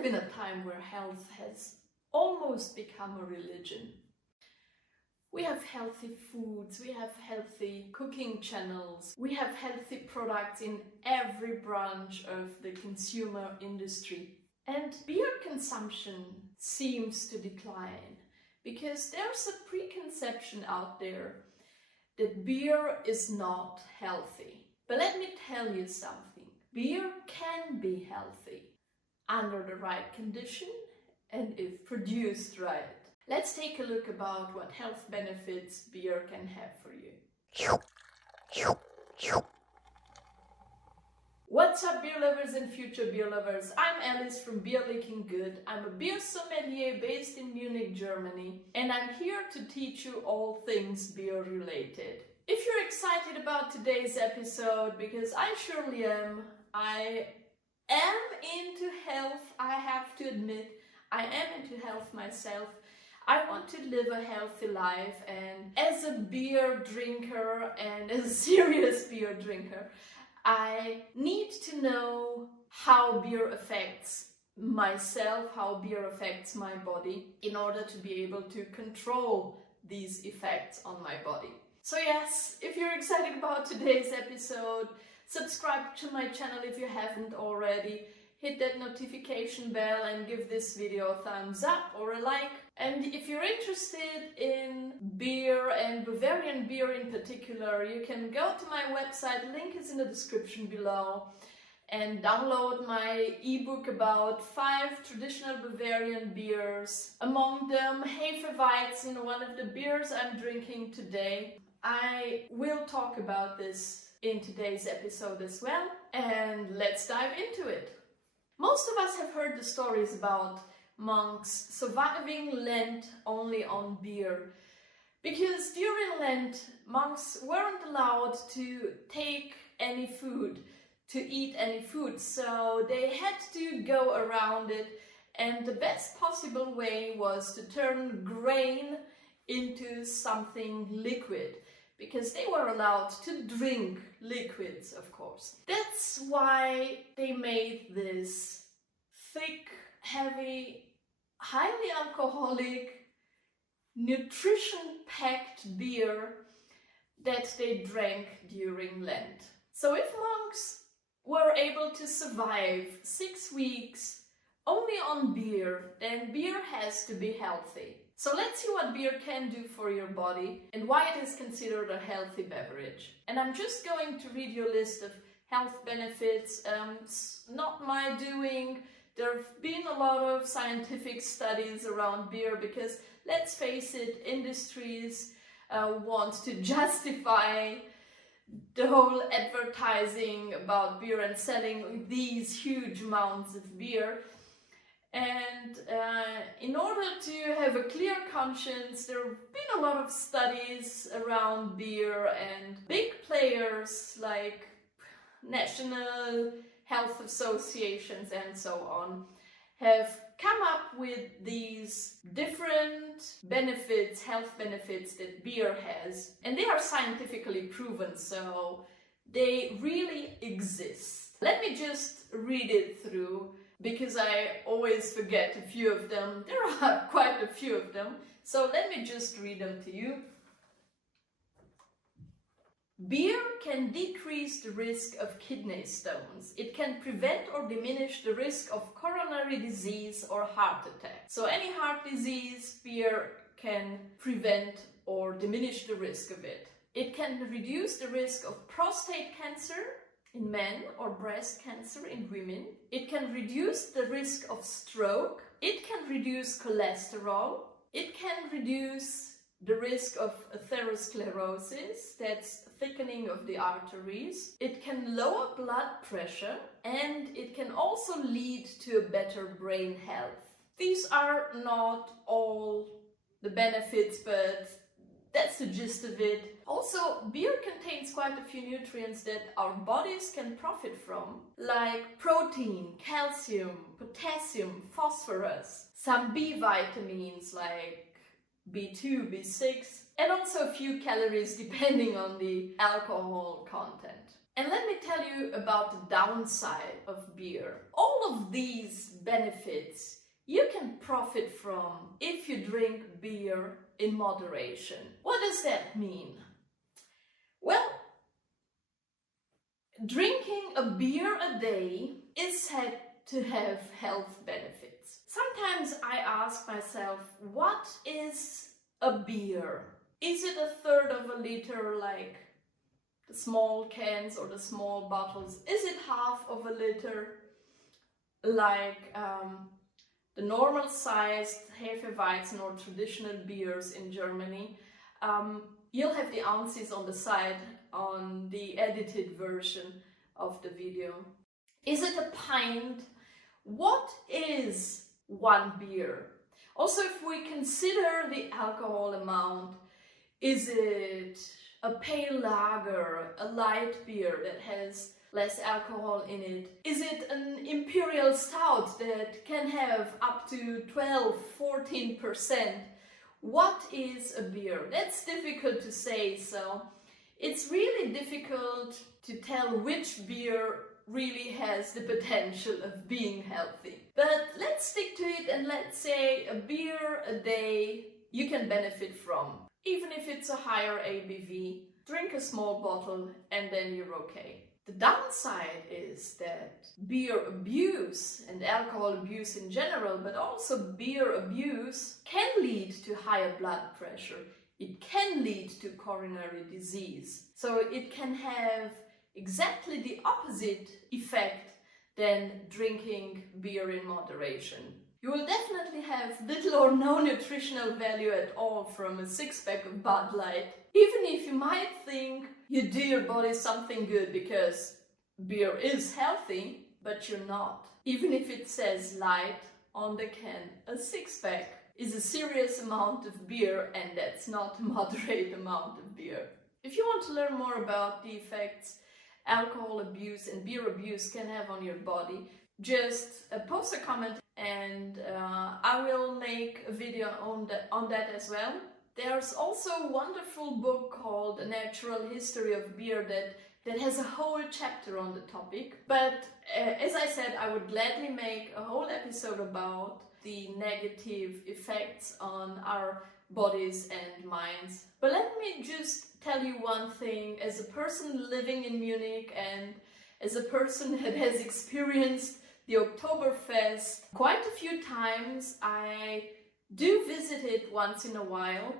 live in a time where health has almost become a religion. We have healthy foods, we have healthy cooking channels, we have healthy products in every branch of the consumer industry. And beer consumption seems to decline because there's a preconception out there that beer is not healthy. But let me tell you something. Beer can be healthy under the right condition and if produced right. Let's take a look about what health benefits beer can have for you. What's up, beer lovers and future beer lovers? I'm Alice from Beer Leaking Good. I'm a beer sommelier based in Munich, Germany, and I'm here to teach you all things beer related. If you're excited about today's episode, because I surely am, I am into health, I have to admit, I am into health myself. I want to live a healthy life, and as a beer drinker and as a serious beer drinker, I need to know how beer affects myself, how beer affects my body, in order to be able to control these effects on my body. So yes, if you're excited about today's episode, subscribe to my channel if you haven't already. Hit that notification bell and give this video a thumbs up or a like. And if you're interested in beer and Bavarian beer in particular, you can go to my website, link is in the description below, and download my ebook about 5 traditional Bavarian beers. Among them, Hefeweizen, one of the beers I'm drinking today. I will talk about this in today's episode as well, and let's dive into it. Most of us have heard the stories about monks surviving Lent only on beer, because during Lent monks weren't allowed to take any food, to eat any food, so they had to go around it, and the best possible way was to turn grain into something liquid, because they were allowed to drink liquids, of course. That's why they made this thick, heavy, highly alcoholic, nutrition-packed beer that they drank during Lent. So if monks were able to survive 6 weeks only on beer, then beer has to be healthy. So let's see what beer can do for your body and why it is considered a healthy beverage. And I'm just going to read you a list of health benefits. It's not my doing. There have been a lot of scientific studies around beer because, let's face it, industries want to justify the whole advertising about beer and selling these huge amounts of beer. And in order to have a clear conscience, there have been a lot of studies around beer, and big players like national health associations and so on have come up with these different benefits, health benefits that beer has, and they are scientifically proven, so they really exist. Let me just read it through, because I always forget a few of them. There are quite a few of them, so let me just read them to you. Beer can decrease the risk of kidney stones. It can prevent or diminish the risk of coronary disease or heart attack. So any heart disease, beer can prevent or diminish the risk of it. It can reduce the risk of prostate cancer in men or breast cancer in women. It can reduce the risk of stroke. It can reduce cholesterol. It can reduce the risk of atherosclerosis, that's thickening of the arteries. It can lower blood pressure, and it can also lead to a better brain health. These are not all the benefits, but that's the gist of it. Also, beer contains quite a few nutrients that our bodies can profit from, like protein, calcium, potassium, phosphorus, some B vitamins like B2, B6, and also a few calories depending on the alcohol content. And let me tell you about the downside of beer. All of these benefits you can profit from if you drink beer in moderation. What does that mean? Well, drinking a beer a day is said to have health benefits. Sometimes I ask myself, what is a beer? Is it a third of a liter like the small cans or the small bottles? Is it half of a liter like the normal sized Hefeweizen or traditional beers in Germany? You'll have the ounces on the side on the edited version of the video. Is it a pint? What is one beer? Also, if we consider the alcohol amount, is it a pale lager, a light beer that has less alcohol in it? Is it an imperial stout that can have up to 12-14%? What is a beer? That's difficult to say, so it's really difficult to tell which beer really has the potential of being healthy. But let's stick to it and let's say a beer a day you can benefit from. Even if it's a higher ABV, drink a small bottle and then you're okay. The downside is that beer abuse and alcohol abuse in general, but also beer abuse, can lead to higher blood pressure. It can lead to coronary disease. So it can have exactly the opposite effect than drinking beer in moderation. You will definitely have little or no nutritional value at all from a six-pack of Bud Light, even if you might think you do your body something good because beer is healthy, but you're not. Even if it says light on the can, a six-pack is a serious amount of beer, and that's not a moderate amount of beer. If you want to learn more about the effects alcohol abuse and beer abuse can have on your body, just post a comment and I will make a video on that as well. There's also a wonderful book called A Natural History of Beer that has a whole chapter on the topic. But as I said, I would gladly make a whole episode about the negative effects on our bodies and minds. But let me just tell you one thing. As a person living in Munich and as a person that has experienced the Oktoberfest quite a few times, I do visit it once in a while.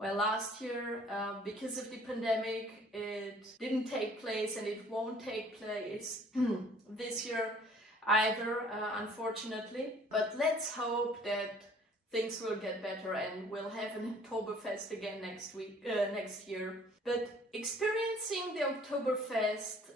Well, last year, because of the pandemic, it didn't take place and it won't take place this year either, unfortunately. But let's hope that things will get better and we'll have an Oktoberfest again next year. But experiencing the Oktoberfest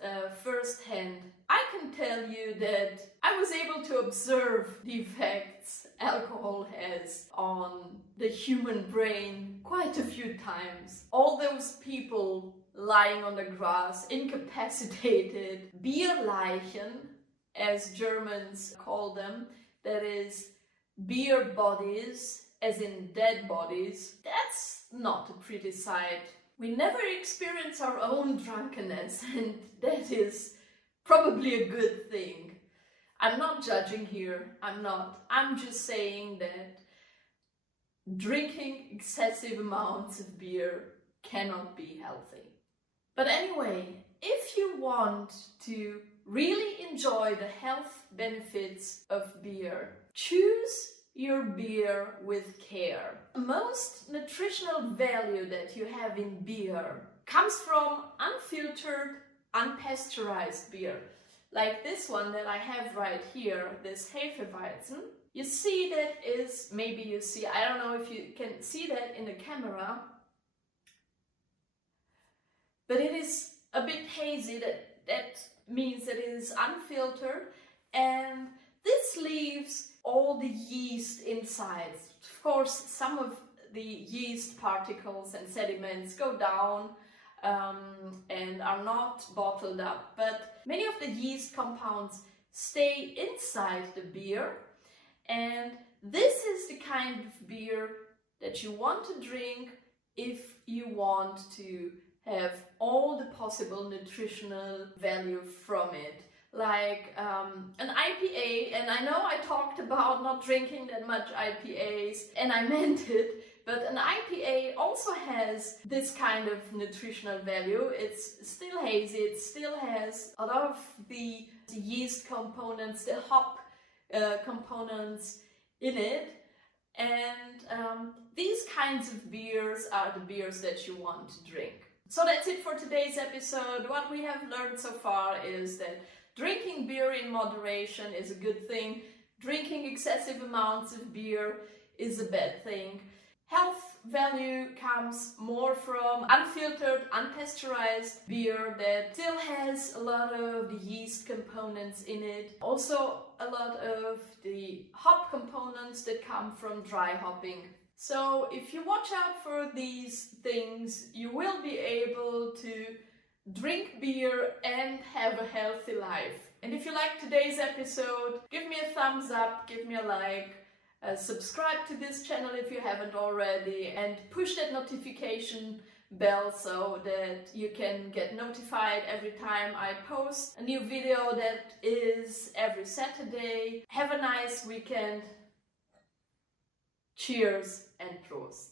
firsthand, I can tell you that I was able to observe the effects alcohol has on the human brain quite a few times. All those people lying on the grass, incapacitated, Bierleichen, as Germans call them, that is, beer bodies, as in dead bodies, that's not a pretty sight. We never experience our own drunkenness, and that is probably a good thing. I'm not judging here, I'm just saying that drinking excessive amounts of beer cannot be healthy. But anyway, if you want to really enjoy the health benefits of beer, choose your beer with care. Most nutritional value that you have in beer comes from unfiltered, unpasteurized beer. Like this one that I have right here, this Hefeweizen. You see that is, maybe you see, I don't know if you can see that in the camera, but it is a bit hazy. That means that it is unfiltered, and this leaves all the yeast inside. Of course, some of the yeast particles and sediments go down and are not bottled up, but many of the yeast compounds stay inside the beer, and this is the kind of beer that you want to drink if you want to have all the possible nutritional value from it. Like an IPA, and I know I talked about not drinking that much IPAs, and I meant it, but an IPA also has this kind of nutritional value. It's still hazy, it still has a lot of the yeast components, the hop components in it, and these kinds of beers are the beers that you want to drink. So that's it for today's episode. What we have learned so far is that drinking beer in moderation is a good thing. Drinking excessive amounts of beer is a bad thing. Health value comes more from unfiltered, unpasteurized beer that still has a lot of the yeast components in it. Also a lot of the hop components that come from dry hopping. So if you watch out for these things, you will be able to drink beer and have a healthy life. And if you like today's episode, give me a thumbs up, give me a like, subscribe to this channel if you haven't already, and push that notification bell so that you can get notified every time I post a new video. That is every Saturday. Have a nice weekend. Cheers and Prost.